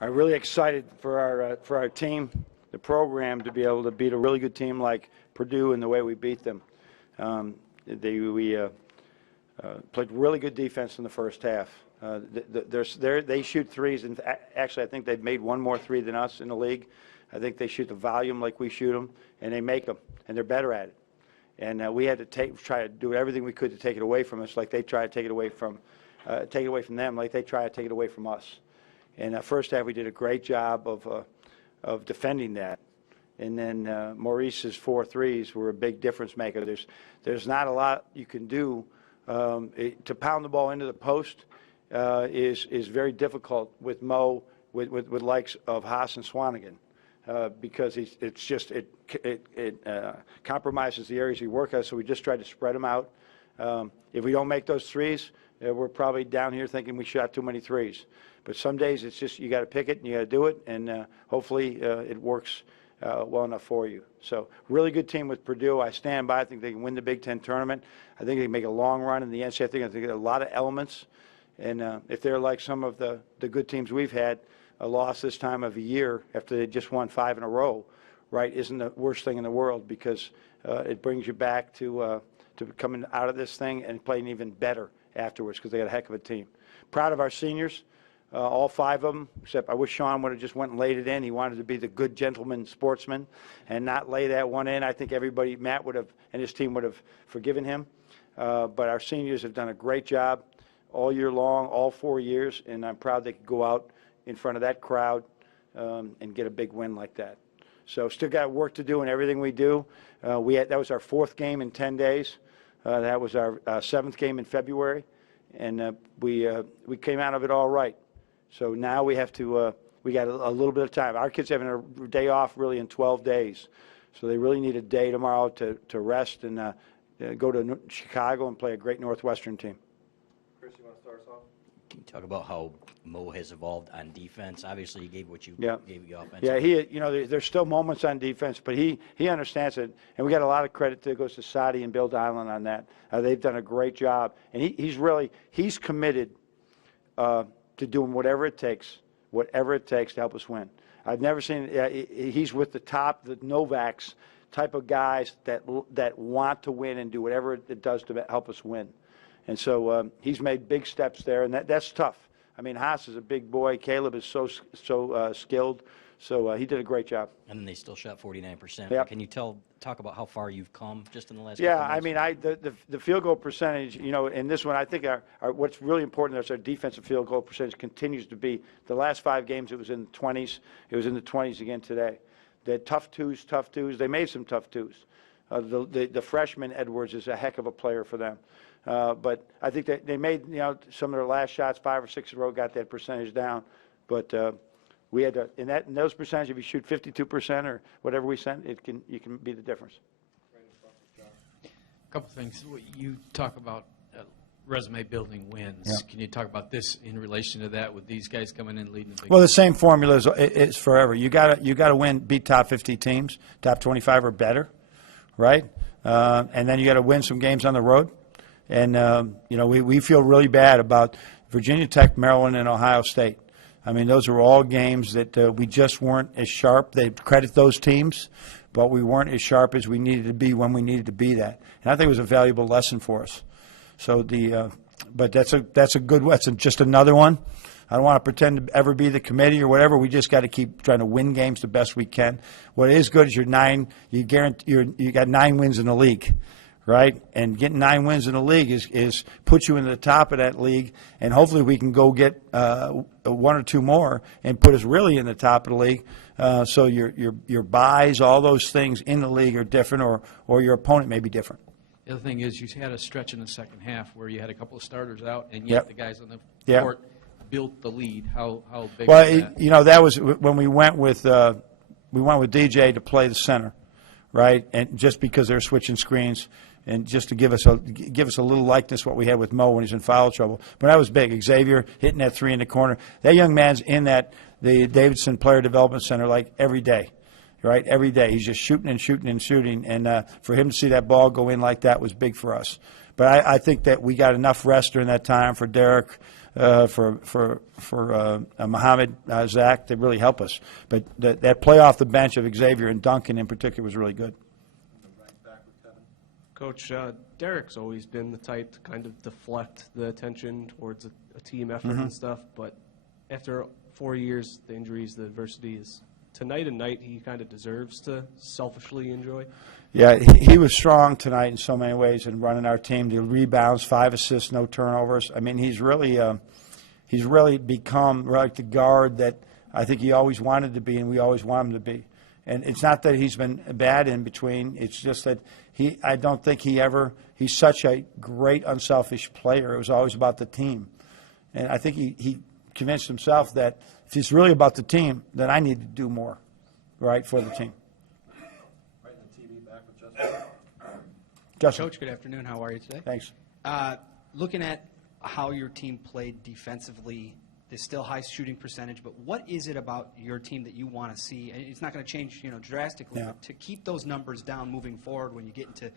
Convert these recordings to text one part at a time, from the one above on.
I'm really excited for our team, the program, to be able to beat a really good team like Purdue in the way we beat them. We played really good defense in the first half. They shoot threes, and actually I think they've made one more three than us in the league. I think they shoot the volume like we shoot them, and they make them, and they're better at it. And we had to try to do everything we could to take it away from us, like they try to take it away from them, like they try to take it away from us. And first half we did a great job of defending that. And then Maurice's 4 threes were a big difference maker. There's not a lot you can do to pound the ball into the post. Is very difficult with Mo, with likes of Haas and Swanigan, because it compromises the areas he works at. So we just tried to spread them out. If we don't make those threes, we're probably down here thinking we shot too many threes. But some days it's just you got to pick it and you got to do it, and hopefully it works well enough for you. So really good team with Purdue. I stand by. I think they can win the Big Ten tournament. I think they can make a long run in the NCAA. I think they get a lot of elements. And if they're like some of the good teams we've had, a loss this time of a year after they just won 5 in a row, right, isn't the worst thing in the world, because it brings you back to coming out of this thing and playing even better afterwards, because they got a heck of a team. Proud of our seniors, all 5 of them, except I wish Sean would have just went and laid it in. He wanted to be the good gentleman sportsman and not lay that one in. I think everybody, Matt would have, and his team would have forgiven him. But our seniors have done a great job all year long, all 4 years, and I'm proud they could go out in front of that crowd and get a big win like that. So still got work to do in everything we do. That was our 4th game in 10 days. That was our 7th game in February, and we came out of it all right. So now we have to we got a little bit of time. Our kids having a day off really in 12 days, so they really need a day tomorrow to rest and go to Chicago and play a great Northwestern team. Chris, you want to start us off? Can you talk about how Mo has evolved on defense? Obviously, he gave what you gave you offense. Yeah, there's still moments on defense, but he understands it, and we got a lot of credit that goes to Sadi and Bill Deilen on that. They've done a great job, and he's committed to doing whatever it takes to help us win. I've never seen he's with the Novaks type of guys that want to win and do whatever it does to help us win. And so he's made big steps there, and that's tough. I mean, Haas is a big boy. Caleb is so skilled. So he did a great job. And then they still shot 49%. Yep. Can you talk about how far you've come just in the last couple months? I mean, the field goal percentage, in this one, I think what's really important is our defensive field goal percentage continues to be. The last 5 games, it was in the 20s. It was in the 20s again today. They had tough twos. They made some tough twos. The freshman Edwards is a heck of a player for them. But I think that they made, some of their last shots, 5 or 6 in a row, got that percentage down. But we had to, in those percentages, if you shoot 52% or whatever we sent, you can be the difference. A couple things. You talk about resume building wins. Yeah. Can you talk about this in relation to that with these guys coming in leading the big Well, the same formula is forever. You got to win, beat top 50 teams, top 25 or better, right? And then you got to win some games on the road. And we feel really bad about Virginia Tech, Maryland, and Ohio State. I mean, those are all games that we just weren't as sharp. They credit those teams, but we weren't as sharp as we needed to be when we needed to be that. And I think it was a valuable lesson for us. So but that's a good one. That's just another one. I don't want to pretend to ever be the committee or whatever. We just got to keep trying to win games the best we can. What is good is you got 9 wins in the league. Right? And getting 9 wins in the league is puts you in the top of that league, and hopefully we can go get 1 or 2 more and put us really in the top of the league. So your buys, all those things in the league are different, or your opponent may be different. The other thing is you had a stretch in the second half where you had a couple of starters out, and yet the guys on the court built the lead. How big was that? That was when we went with DJ to play the center, right? And just because they're switching screens. And just to give us a little likeness what we had with Mo when he's in foul trouble. But that was big. Xavier hitting that 3 in the corner. That young man's in the Davidson Player Development Center like every day, right? Every day. He's just shooting and shooting and shooting. And for him to see that ball go in like that was big for us. But I think that we got enough rest during that time for Derek, Muhammad, Zach, they really help us. But that play off the bench of Xavier and Duncan in particular was really good. Coach, Derek's always been the type to kind of deflect the attention towards a team effort and stuff, but after 4 years, the injuries, the adversity is tonight and night he kind of deserves to selfishly enjoy. Yeah, he was strong tonight in so many ways in running our team. The rebounds, 5 assists, no turnovers. I mean, he's really become like the guard that I think he always wanted to be, and we always want him to be. And it's not that he's been bad in between. It's just that I don't think he's such a great, unselfish player. It was always about the team. And I think he convinced himself that if it's really about the team, then I need to do more, right, for the team. Right in the TV back with Justin. Justin. Coach, good afternoon. How are you today? Thanks. Looking at how your team played defensively, there's still high shooting percentage, but what is it about your team that you want to see? And it's not going to change, drastically, Yeah. but to keep those numbers down moving forward when you get into,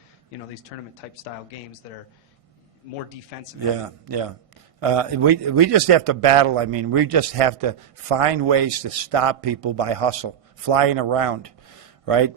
these tournament-type style games that are more defensive. Yeah. We just have to battle. I mean, we just have to find ways to stop people by hustle, flying around, right?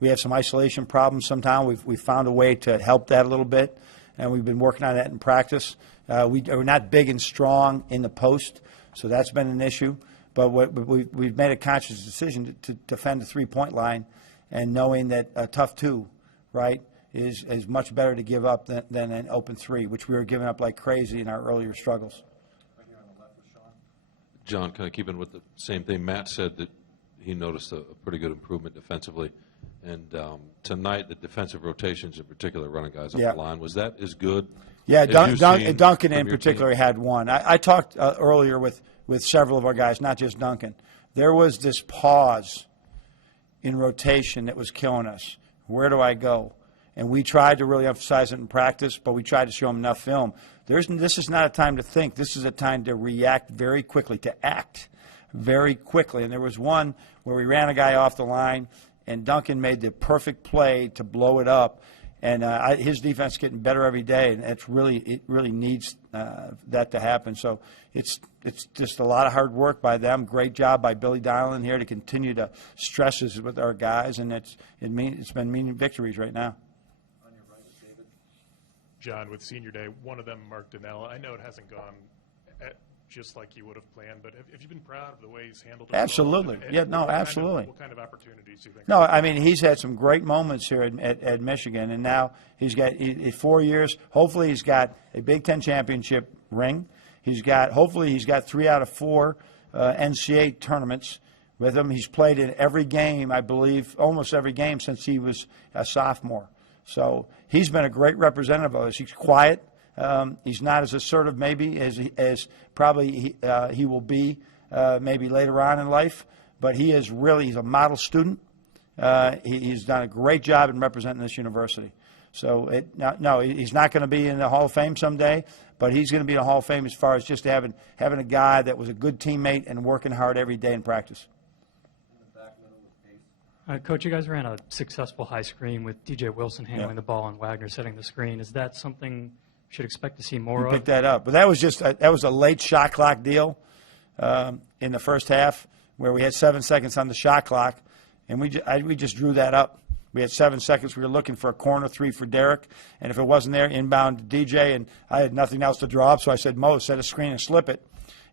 We have some isolation problems sometimes. We've found a way to help that a little bit, and we've been working on that in practice. We're not big and strong in the post, so that's been an issue. But we've made a conscious decision to defend the three-point line, and knowing that a tough two, right, is much better to give up than an open three, which we were giving up like crazy in our earlier struggles. Right here on the left with Sean. John, kind of keeping with the same thing, Matt said that he noticed a pretty good improvement defensively. And tonight, the defensive rotations, in particular, running guys up the line, was that as good? Yeah, as Duncan in from your particular team? had one. I talked earlier with several of our guys, not just Duncan. There was this pause in rotation that was killing us. Where do I go? And we tried to really emphasize it in practice, but we tried to show them enough film. This is not a time to think. This is a time to react very quickly, to act very quickly. And there was one where we ran a guy off the line, and Duncan made the perfect play to blow it up. And his defense is getting better every day, and it really needs that to happen. So it's just a lot of hard work by them. Great job by Billy Beilein here to continue to stress this with our guys, and it's been meaning victories right now. On your right is David. John, with senior day, one of them, Mark Donnell, I know it hasn't gone just like you would have planned, but have you been proud of the way he's handled it? Absolutely. Yeah, no, absolutely. What kind of opportunities do you think? No, I mean, he's had some great moments here at Michigan, and now he's got 4 years. Hopefully he's got a Big Ten championship ring. Hopefully he's got 3 out of 4 NCAA tournaments with him. He's played in every game, I believe, almost every game since he was a sophomore. So he's been a great representative of us. He's quiet. He's not as assertive maybe as probably he will be maybe later on in life, but he's a model student. He's done a great job in representing this university. So he's not going to be in the Hall of Fame someday, but he's going to be in the Hall of Fame as far as just having a guy that was a good teammate and working hard every day in practice. Coach, you guys ran a successful high screen with DJ Wilson handling the ball and Wagner setting the screen. Is that something we should expect to see more of? Pick that up. But that was a late shot clock deal in the first half where we had 7 seconds on the shot clock, and we just drew that up. We had 7 seconds. We were looking for a corner 3 for Derek, and if it wasn't there, inbound to DJ, and I had nothing else to draw up, so I said, Mo, set a screen and slip it,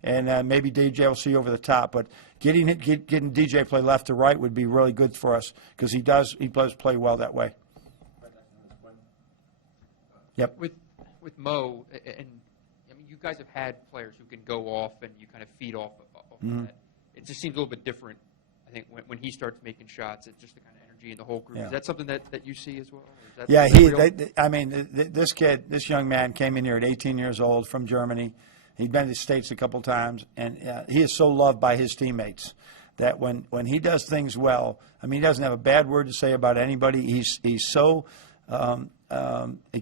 and maybe DJ will see over the top. But getting DJ play left to right would be really good for us because he does play well that way. Yep. With Mo, and I mean, you guys have had players who can go off and you kind of feed off of that. It just seems a little bit different, I think, when he starts making shots. It's just the kind of energy in the whole group. Yeah. Is that something that you see as well? This young man came in here at 18 years old from Germany. He'd been to the States a couple times, and he is so loved by his teammates that when he does things well, I mean, he doesn't have a bad word to say about anybody. He's so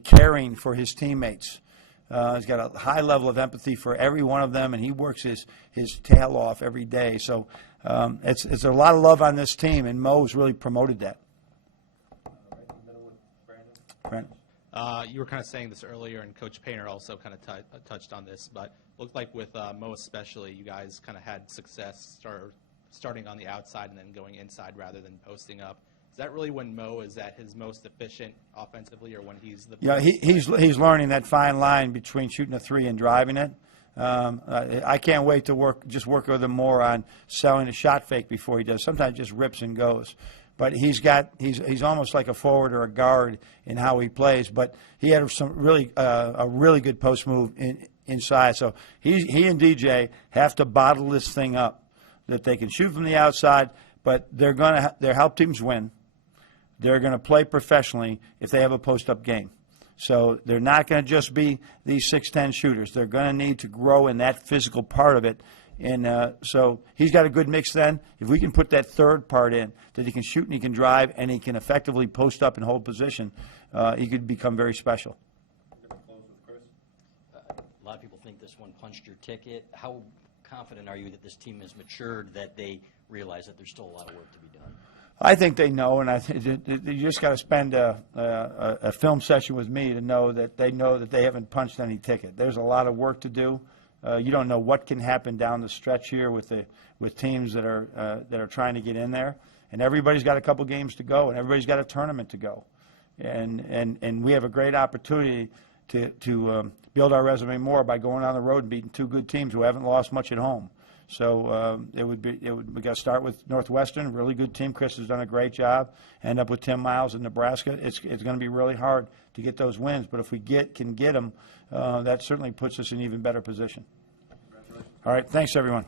caring for his teammates. He's got a high level of empathy for every one of them, and he works his tail off every day. So it's a lot of love on this team, and Mo's really promoted that. Right in the middle with Brandon. Brandon. You were kind of saying this earlier, and Coach Painter also kind of touched on this, but looked like with Mo especially, you guys kind of had success starting on the outside and then going inside rather than posting up. Is that really when Mo is at his most efficient offensively, or when he's the? Yeah, he's learning that fine line between shooting a three and driving it. I can't wait to work with him more on selling a shot fake before he does. Sometimes just rips and goes. But he's almost like a forward or a guard in how he plays. But he had some a really good post move inside. So he and DJ have to bottle this thing up, that they can shoot from the outside, but their help teams win. They're going to play professionally if they have a post-up game. So they're not going to just be these 6'10" shooters. They're going to need to grow in that physical part of it. And so he's got a good mix then. If we can put that third part in, that he can shoot and he can drive and he can effectively post up and hold position, he could become very special. A lot of people think this one punched your ticket. How confident are you that this team has matured, that they realize that there's still a lot of work to be done? I think they know, and you just got to spend a film session with me to know that they haven't punched any ticket. There's a lot of work to do. You don't know what can happen down the stretch here with teams that are trying to get in there, and everybody's got a couple games to go, and everybody's got a tournament to go, and we have a great opportunity to build our resume more by going on the road and beating two good teams who haven't lost much at home. So we got to start with Northwestern, really good team. Chris has done a great job. End up with Tim Miles in Nebraska. It's going to be really hard to get those wins, but if we can get them, that certainly puts us in an even better position. All right, thanks everyone.